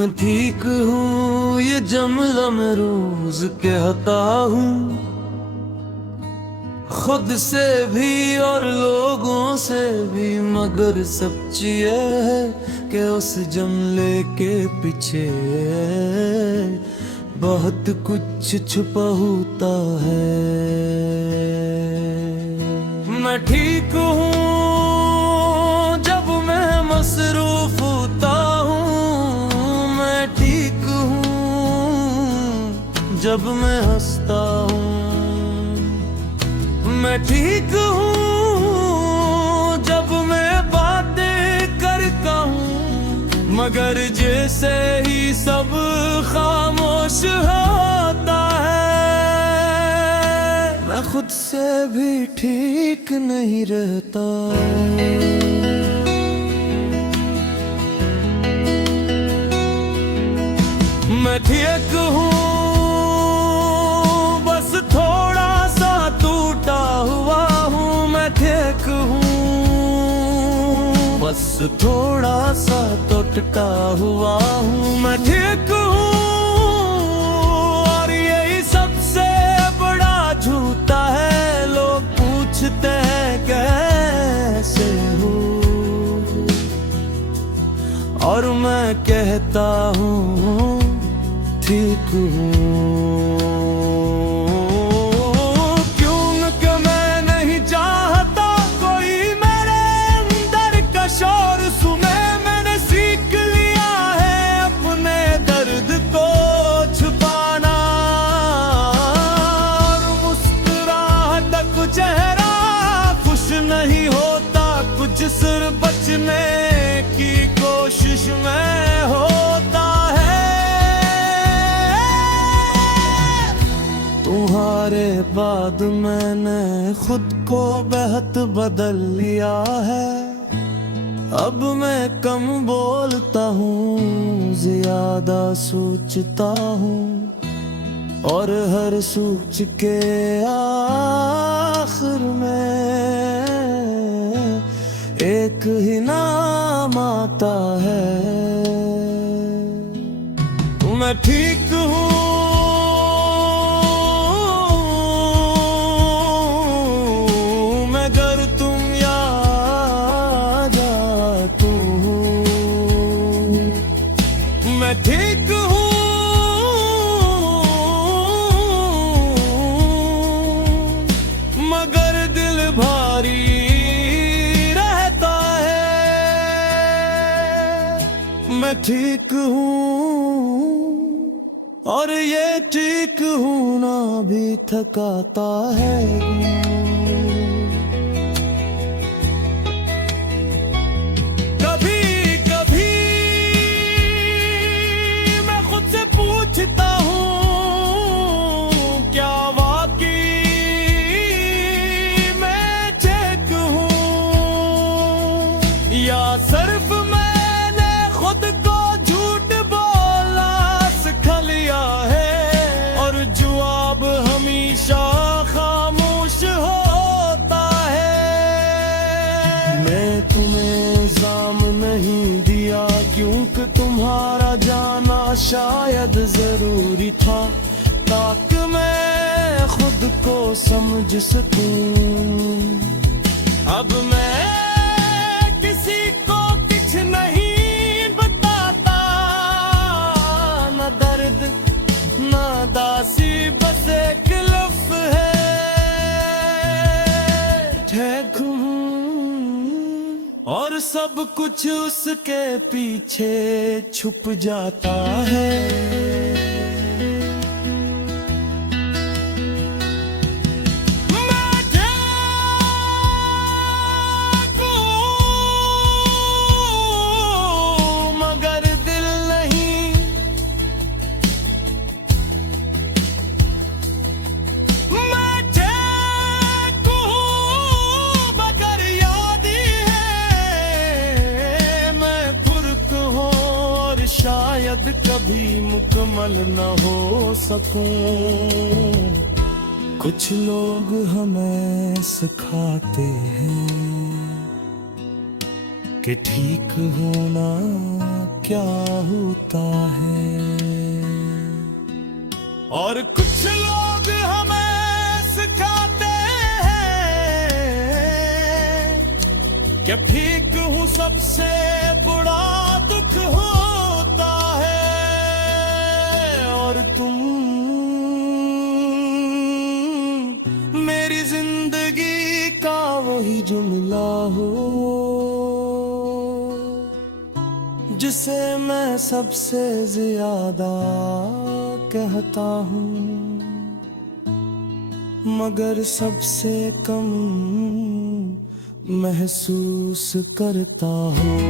मैं ठीक हूँ ये जुमला मैं रोज कहता हूँ, खुद से भी और लोगों से भी। मगर सच्ची ये है कि उस जुमले के पीछे बहुत कुछ छुपा होता है। मैं ठीक हूँ जब मैं मसरूफ होता हूँ, मैं ठीक हूँ जब मैं हंसता हूँ, मैं ठीक हूँ जब मैं बातें करता हूँ। मगर जैसे ही सब खामोश होता है, मैं खुद से भी ठीक नहीं रहता। मैं ठीक हूँ बस थोड़ा सा टूटा हुआ हूँ, मैं ठीक हूँ बस थोड़ा सा टूटा हुआ हूँ, मैं ठीक हूँ। और यही सबसे बड़ा झूठा है, लोग पूछते हैं कैसे हो, और मैं कहता हूँ ठीक हूँ। क्योंकि मैं नहीं चाहता कोई मेरे अंदर का शोर सुने। मैंने सीख लिया है अपने दर्द को छुपाना, और मुस्कुराहट का चेहरा खुश नहीं होता, कुछ सिर बचने की कोशिश में होता है। तुम्हारे बाद मैंने खुद को बहुत बदल लिया है। अब मैं कम बोलता हूँ, ज्यादा सोचता हूँ, और हर सोच के आखिर में एक ही नाम आता है। मैं ठीक हूँ मगर तुम याद आते हो। मैं ठीक हूँ मगर दिल भारी रहता है। मैं ठीक हूँ और ये ठीक होना भी थकाता है। पूछता हूँ क्या वाकई मैं ठीक हूँ, या सिर्फ मैंने खुद को झूठ बोलना सिखा लिया है, और जवाब हमेशा खामोश होता है। मैं तुम्हें इल्जाम नहीं दिया क्योंकि तुम्हारा जाना शायद जरूरी था, ताकि मैं खुद को समझ सकूं। अब मैं किसी को कुछ नहीं बताता, न दर्द न दासी, बस एक लफ्ज़ है ठीक हूँ, और सब कुछ उसके पीछे छुप जाता है। शायद कभी मुकम्मल न हो सकूं, कुछ लोग हमें सिखाते हैं कि ठीक होना क्या होता है। और कुछ लोग हमें सिखाते हैं कि ठीक हूँ सबसे बुरा दुख होता है। और तुम मेरी जिंदगी का वही जुमला हो जिसे मैं सबसे ज्यादा कहता हूँ, मगर सबसे कम महसूस करता हूँ।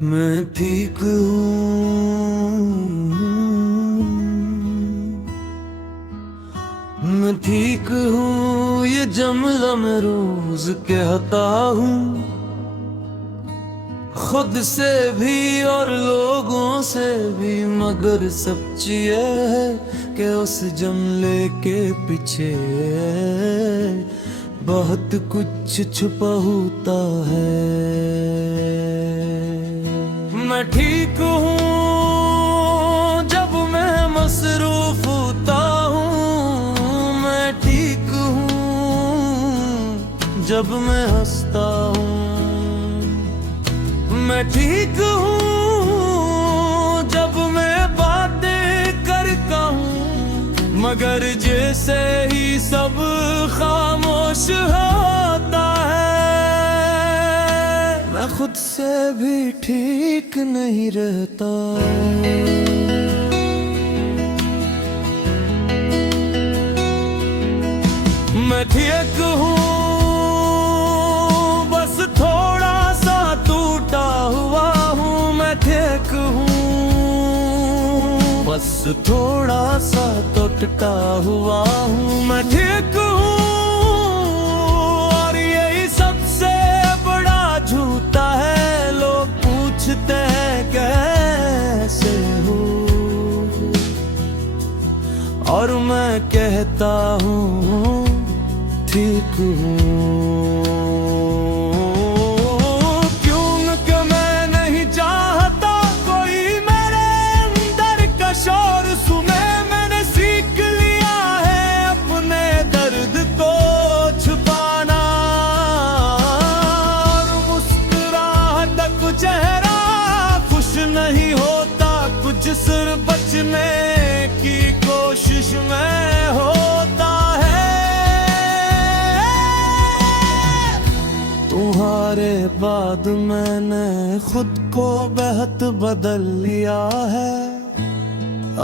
मैं ठीक हूँ, मैं ठीक हूँ, ये जुमला मैं रोज कहता हूँ, खुद से भी और लोगों से भी। मगर सच्ची ये है कि उस जुमले के पीछे बहुत कुछ छुपा होता है। मैं ठीक हूँ जब मैं मसरूफ होता हूँ, मैं ठीक हूँ जब मैं हंसता हूँ, मैं ठीक हूँ जब मैं बातें करता हूँ, मगर जैसे ही सब खामोश होता है, मैं खुद से भी ठीक नहीं रहता। मैं ठीक हूँ बस थोड़ा सा टूटा हुआ हूँ, मैं ठीक हूँ बस थोड़ा सा तो टूटा हुआ हूँ, मैं ठीक हूँ। और यही सबसे बड़ा झूठा है, लोग पूछते हैं कैसे हो, और मैं कहता हूँ ठीक हूँ। क्योंकि मैं नहीं चाहता कोई मेरे अंदर का शोर सुने, मैंने सीख लिया है अपने दर्द को छुपाना। और मुस्कुराहट का चेहरा खुश नहीं होता, कुछ सिर बचने की कोशिश में होता है। तुम्हारे बाद मैंने खुद को बहुत बदल लिया है,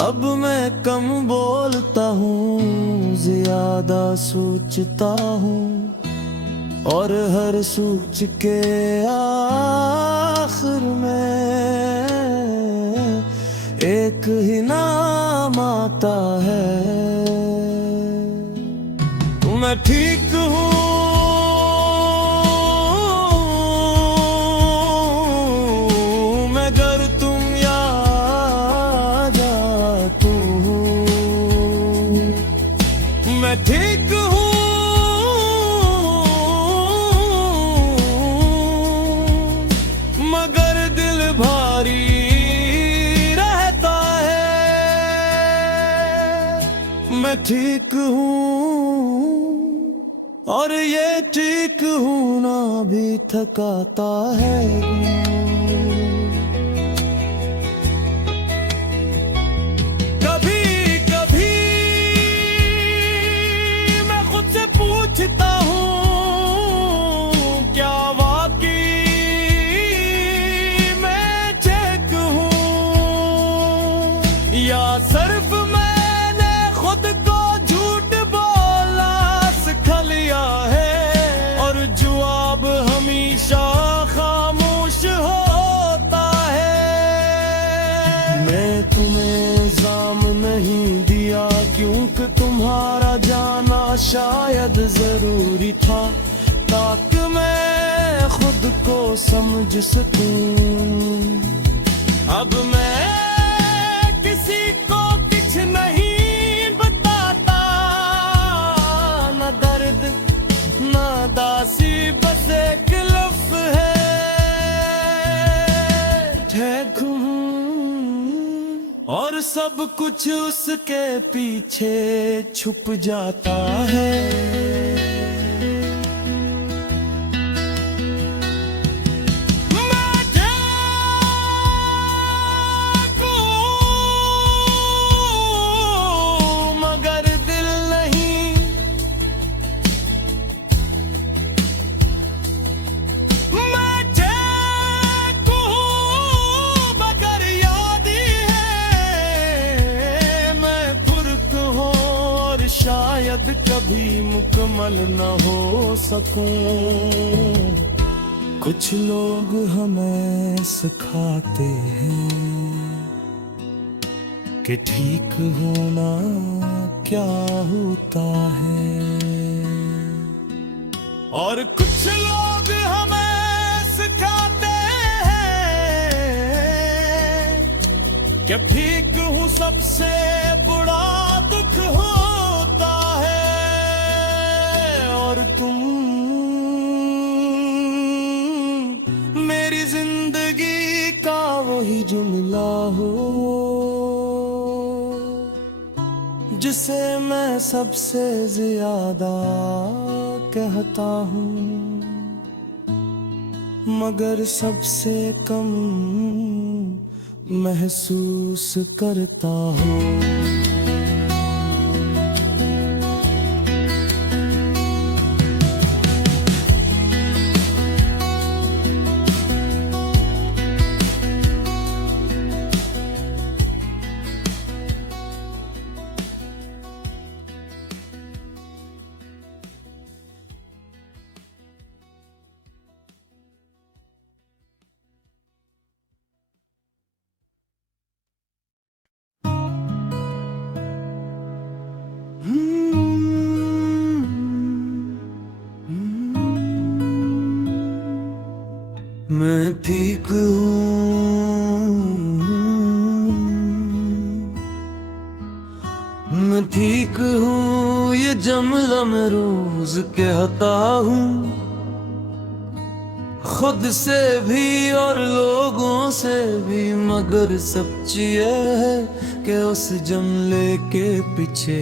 अब मैं कम बोलता हूँ, ज्यादा सोचता हूँ, और हर सोच के आखिर में एक ही नाम आता है, मैं ठीक हूँ। मगर तुम याद आते हो, मैं ठीक हूँ मगर दिल भारी रहता है। मैं ठीक हूँ और ये ठीक होना भी थकाता है। कभी कभी मैं खुद से पूछता हूँ, क्या वाकई मैं ठीक हूँ, या सिर्फ मैंने तुम्हारा जाना शायद जरूरी था, ताकि मैं खुद को समझ सकूं। अब मैं किसी को कुछ नहीं बताता, न दर्द न दासी, बस एक लफ्ज़ है ठहक हूँ, और सब कुछ उसके पीछे छुप जाता है। शायद कभी मुकम्मल न हो सकूं। कुछ लोग हमें सिखाते हैं कि ठीक होना क्या होता है, और कुछ लोग हमें सिखाते हैं कि ठीक हूँ सबसे बुरा दुख होता है। और तुम मेरी जिंदगी का वही जुमला हो जिसे मैं सबसे ज्यादा कहता हूँ, मगर सबसे कम महसूस करता हूँ। मैं ठीक हूँ, मैं ठीक हूँ, ये जुमला मैं रोज कहता हूँ, खुद से भी और लोगों से भी। मगर सच ये है कि उस जुमले के पीछे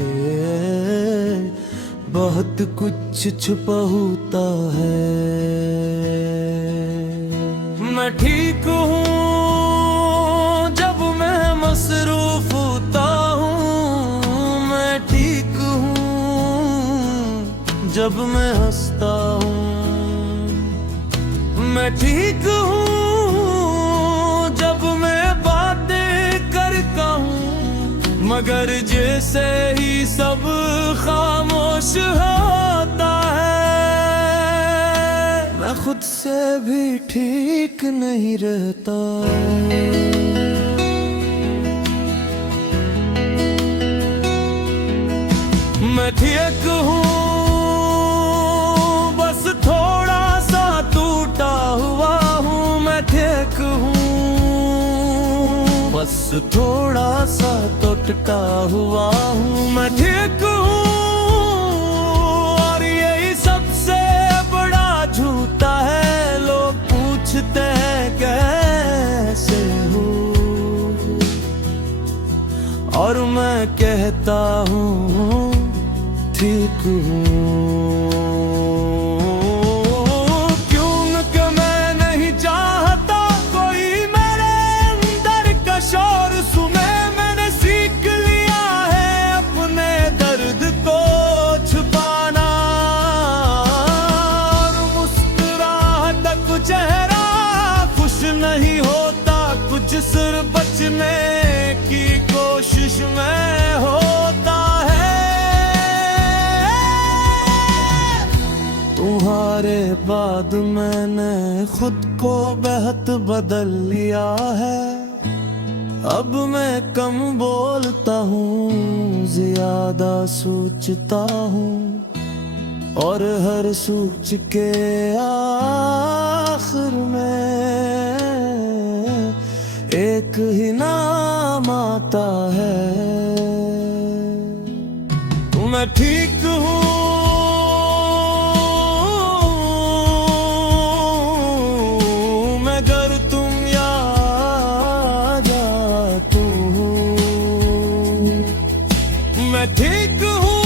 बहुत कुछ छुपा होता है। मैं ठीक हूँ जब मैं मसरूफ होता हूँ, मैं ठीक हूँ जब मैं हंसता हूँ, मैं ठीक हूँ जब मैं बातें करता हूँ, मगर जैसे ही सब खामोश होता है, मैं खुद से भी ठीक नहीं रहता। मैं ठीक हूँ बस थोड़ा सा टूटा हुआ हूँ, मैं ठीक हूँ बस थोड़ा सा टूटा हुआ हूँ, मैं ठीक हूँ। और यही सबसे बड़ा झूठा है, लोग पूछते हैं कैसे हो, और मैं कहता हूँ ठीक हूँ। क्योंकि मैं नहीं चाहता कोई मेरे अंदर का शोर सुने, मैंने सीख लिया है अपने दर्द को छुपाना, और मुस्कुराहट का चेहरा खुश नहीं होता, कुछ सिर बचने की कोशिश में होता है। तुम्हारे बाद मैंने खुद को बहुत बदल लिया है, अब मैं कम बोलता हूँ, ज्यादा सोचता हूँ, और हर सोच के आखिर में एक ही नाम आता है, मैं ठीक हूँ मगर तुम याद आते हो, मैं ठीक हूँ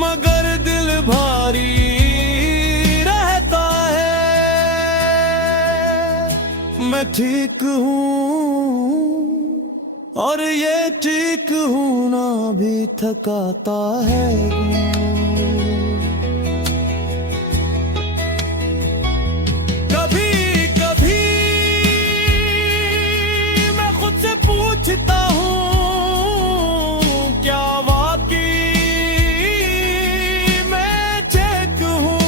मगर दिल भारी रहता है, मैं ठीक हूँ और ये ठीक होना भी थकाता है। कभी कभी मैं खुद से पूछता हूँ, क्या वाकई मैं चेक हूँ,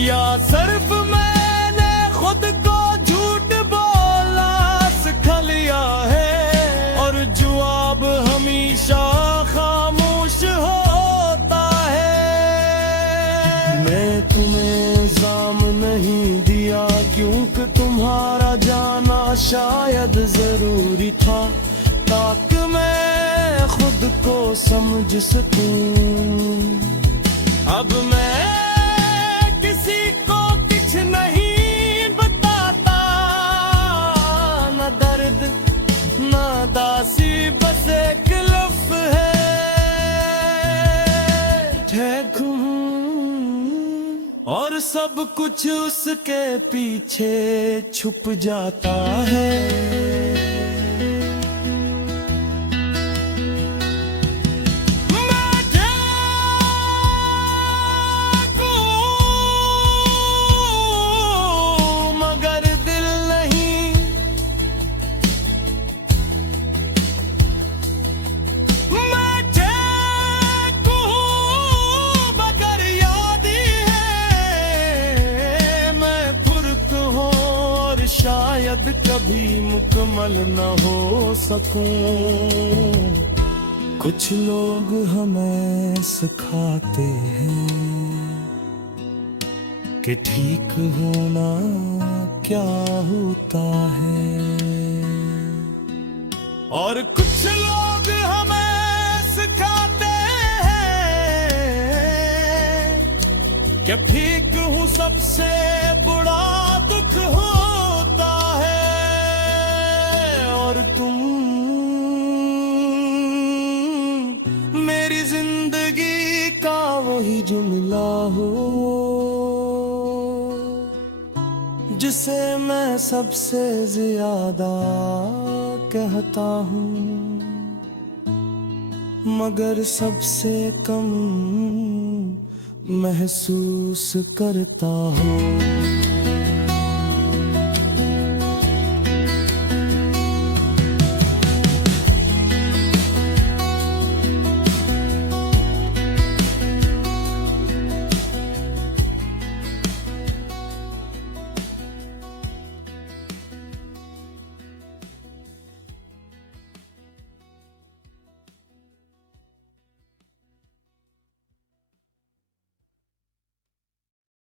या सिर्फ मैंने खुद को झूठ बोला सिखा लिया है, और जवाब हमेशा खामोश होता है। मैं तुम्हें इल्जाम नहीं दिया क्योंकि तुम्हारा जाना शायद जरूरी था, ताकि मैं खुद को समझ सकूं। अब मैं किसी को कुछ नहीं बताता, न दर्द न दासी, बस एक लफ्ज़ है ठहर और सब कुछ उसके पीछे छुप जाता है। शायद कभी मुकम्मल न हो सकूं, कुछ लोग हमें सिखाते हैं कि ठीक होना क्या होता है, और कुछ लोग हमें सिखाते हैं कि ठीक हूँ सबसे बुरा दुख होता है, और तुम मेरी जिंदगी का वही जुमला हो जिसे मैं सबसे ज्यादा कहता हूँ, मगर सबसे कम महसूस करता हूँ।